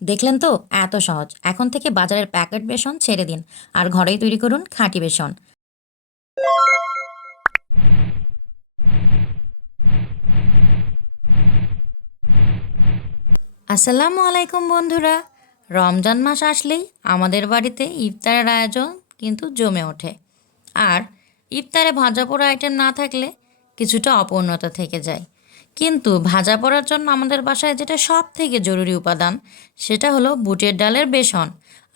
দেখলেন তো এত সহজ। এখন থেকে বাজারের প্যাকেট বেসন ছেড়ে দিন আর ঘরেই তৈরি করুন খাঁটি বেসন। আসসালামু আলাইকুম বন্ধুরা। রমজান মাস আসলেই আমাদের বাড়িতে ইফতারের আয়োজন কিন্তু জমে ওঠে। আর ইফতারে ভাজা পোড়া আইটেম না থাকলে কিছুটা অপূর্ণতা থেকে যায়। কিন্তু ভাজা পোড়ার জন্য আমাদের বাসায় যেটা সব থেকে জরুরি উপাদান সেটা হলো বুটের ডালের বেসন।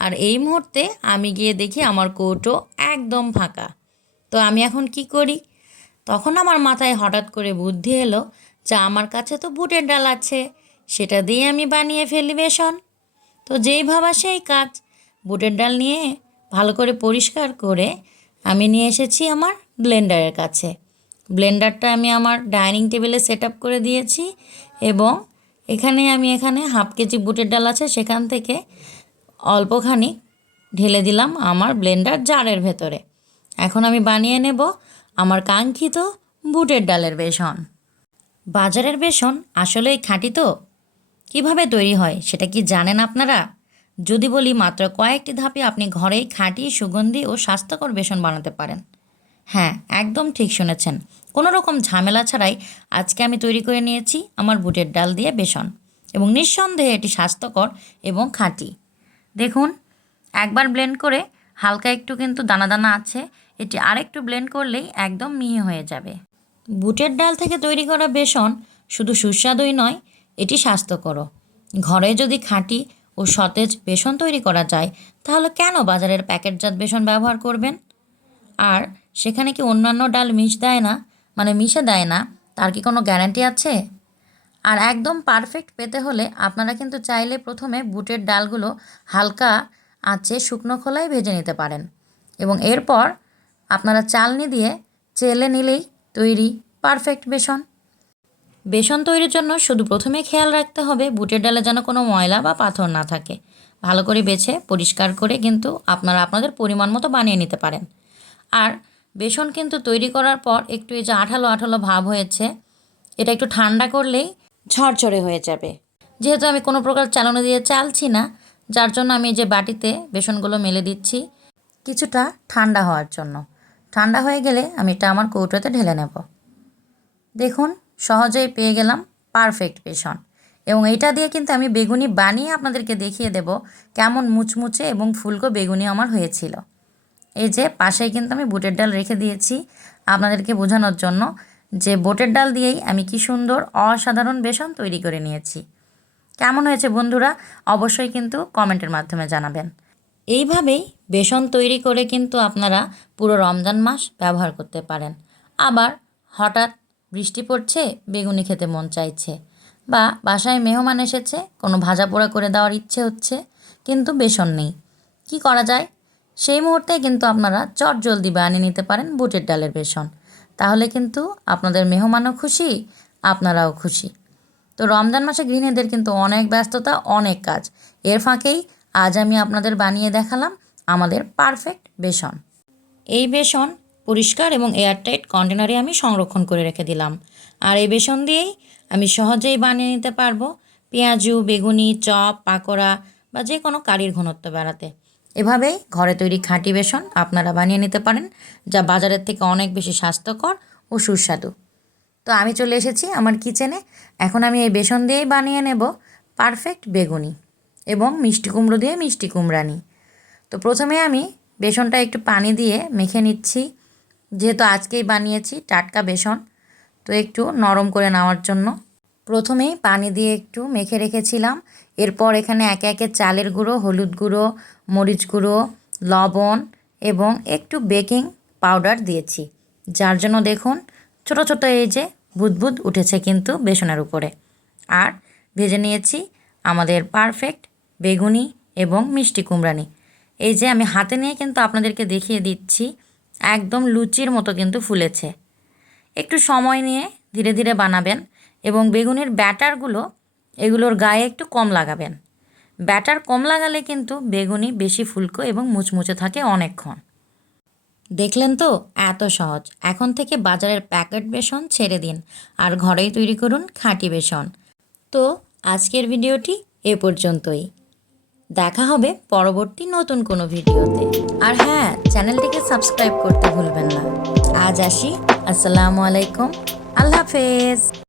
আর এই মুহূর্তে আমি গিয়ে দেখি আমার কৌটো একদম ফাঁকা। তো আমি এখন কি করি? তখন আমার মাথায় হঠাৎ করে বুদ্ধি এলো যে আমার কাছে তো বুটের ডাল আছে, সেটা দিয়ে আমি বানিয়ে ফেলি বেসন। তো যেই ভাবা সেই কাজ। বুটের ডাল নিয়ে ভালো করে পরিষ্কার করে আমি নিয়ে এসেছি আমার ব্লেন্ডারের কাছে। ব্লেন্ডারটা আমি আমার ডাইনিং টেবিলে সেট আপ করে দিয়েছি এবং এখানে হাফ কেজি বুটের ডাল আছে, সেখান থেকে অল্পখানি ঢেলে দিলাম আমার ব্লেন্ডার জারের ভেতরে। এখন আমি বানিয়ে নেব আমার কাঙ্ক্ষিত বুটের ডালের বেসন। বাজারের বেসন আসলেই খাঁটি তো? কিভাবে তৈরি হয় সেটা কি জানেন আপনারা? যদি বলি, মাত্র কয়েকটি ধাপে আপনি ঘরেই খাঁটি, সুগন্ধি ও স্বাস্থ্যকর বেসন বানাতে পারেন। হ্যাঁ, একদম ঠিক শুনেছেন। কোনো রকম ঝামেলা ছাড়াই আজকে আমি তৈরি করে নিয়েছি আমার বুটের ডাল দিয়ে বেসন, এবং নিঃসন্দেহে এটি স্বাস্থ্যকর এবং খাঁটি। দেখুন, একবার ব্লেন্ড করে হালকা একটু কিন্তু দানা দানা আছে, এটি আরেকটু ব্লেন্ড করলেই একদম মিহি হয়ে যাবে। বুটের ডাল থেকে তৈরি করা বেসন শুধু সুস্বাদুই নয়, এটি স্বাস্থ্যকরও। ঘরে যদি খাঁটি ও সতেজ বেসন তৈরি করা যায়, তাহলে কেন বাজারের প্যাকেটজাত বেসন ব্যবহার করবেন? আর সেখানে কি অন্যান্য ডাল মিশে দেয় না, তার কি কোনো গ্যারান্টি আছে? আর একদম পারফেক্ট পেতে হলে আপনারা কিন্তু চাইলে প্রথমে বুটের ডালগুলো হালকা আঁচে শুকনো খোলায় ভেজে নিতে পারেন, এবং এরপর আপনারা চালনি দিয়ে চেলে নিলেই তৈরি পারফেক্ট বেসন। বেসন তৈরির জন্য শুধু প্রথমে খেয়াল রাখতে হবে বুটের ডালে যেন কোনো ময়লা বা পাথর না থাকে। ভালো করে বেছে পরিষ্কার করে কিন্তু আপনারা আপনাদের পরিমাণ মতো বানিয়ে নিতে পারেন। আর বেসন কিন্তু তৈরি করার পর একটু এই যে আঠালো আঠালো ভাব হয়েছে, এটা একটু ঠান্ডা করলেই ঝরঝরে হয়ে যাবে। যেহেতু আমি কোনো প্রকার চালনি দিয়ে চালছি না, যার জন্য আমি এই যে বাটিতে বেসনগুলো মেলে দিচ্ছি কিছুটা ঠান্ডা হওয়ার জন্য। ঠান্ডা হয়ে গেলে আমি এটা আমার কৌটোতে ঢেলে নেব। দেখুন, সহজেই পেয়ে গেলাম পারফেক্ট বেসন, এবং এইটা দিয়ে কিন্তু আমি বেগুনি বানিয়ে আপনাদেরকে দেখিয়ে দেব কেমন মুচমুচে এবং ফুলকো বেগুনি আমার হয়েছিল। এই যে পাশেই কিন্তু আমি বুটের ডাল রেখে দিয়েছি আপনাদেরকে বোঝানোর জন্য যে বুটের ডাল দিয়েই আমি কি সুন্দর অসাধারণ বেসন তৈরি করে নিয়েছি। কেমন হয়েছে বন্ধুরা? অবশ্যই কিন্তু কমেন্টের মাধ্যমে জানাবেন। এইভাবেই বেসন তৈরি করে কিন্তু আপনারা পুরো রমজান মাস ব্যবহার করতে পারেন। আবার হঠাৎ বৃষ্টি পড়ছে, বেগুনি খেতে মন চাইছে, বা বাসায় মেহমান এসেছে, কোনো ভাজা পোড়া করে দেওয়ার ইচ্ছে হচ্ছে, কিন্তু বেসন নেই, কি করা যায়? সেই মুহূর্তে কিন্তু আপনারা চটজলদি বানিয়ে নিতে পারেন বুটের ডালের বেসন। তাহলে কিন্তু আপনাদের মেহমানও খুশি, আপনারাও খুশি। তো রমজান মাসে গৃহিণীদের কিন্তু অনেক ব্যস্ততা, অনেক কাজ। এর ফাঁকেই আজ আমি আপনাদের বানিয়ে দেখালাম আমাদের পারফেক্ট বেসন। এই বেসন পরিষ্কার এবং এয়ারটাইট কন্টেনারে আমি সংরক্ষণ করে রেখে দিলাম। আর এই বেসন দিয়েই আমি সহজেই বানিয়ে নিতে পারবো পেঁয়াজু, বেগুনি, চপ, পাকোড়া বা যে কোনো কারির ঘনত্ব বাড়াতে। এভাবেই ঘরে তৈরি খাঁটি বেসন আপনারা বানিয়ে নিতে পারেন, যা বাজারের থেকে অনেক বেশি স্বাস্থ্যকর ও সুস্বাদু। তো আমি চলে এসেছি আমার কিচেনে। এখন আমি এই বেসন দিয়েই বানিয়ে নেব পারফেক্ট বেগুনি এবং মিষ্টি কুমড়ো দিয়ে মিষ্টি কুমড়ানি। তো প্রথমে আমি বেসনটা একটু পানি দিয়ে মেখে নিচ্ছি, যেহেতু আজকেই বানিয়েছি টাটকা বেসন, তো একটু নরম করে নেওয়ার জন্য প্রথমেই পানি দিয়ে একটু মেখে রেখেছিলাম। এরপর এখানে একে একে চালের গুঁড়ো, হলুদ গুঁড়ো, মরিচ গুঁড়ো, লবণ এবং একটু বেকিং পাউডার দিয়েছি, যার জন্য দেখুন ছোটো ছোটো এই যে বুদবুদ উঠেছে কিন্তু বেসনের উপরে। আর ভেজে নিয়েছি আমাদের পারফেক্ট বেগুনি এবং মিষ্টি কুমড়ানি। এই যে আমি হাতে নিয়ে কিন্তু আপনাদেরকে দেখিয়ে দিচ্ছি, একদম লুচির মতো কিন্তু ফুলেছে। একটু সময় নিয়ে ধীরে ধীরে বানাবেন, এবং বেগুনের ব্যাটারগুলো এগুলোর গায়ে একটু কম লাগাবেন। ব্যাটার কম লাগালে কিন্তু বেগুনি বেশি ফুলকো এবং মুচমুচে থাকে অনেকক্ষণ। দেখলেন তো এত সহজ। এখন থেকে বাজারের প্যাকেট বেসন ছেড়ে দিন আর ঘরেই তৈরি করুন খাঁটি বেসন। তো আজকের ভিডিওটি এ পর্যন্তই। দেখা হবে পরবর্তী নতুন কোনো ভিডিওতে। আর হ্যাঁ, চ্যানেলটিকে সাবস্ক্রাইব করতে ভুলবেন না। আজ আসি, আসসালামু আলাইকুম, আল্লাহ হাফেজ।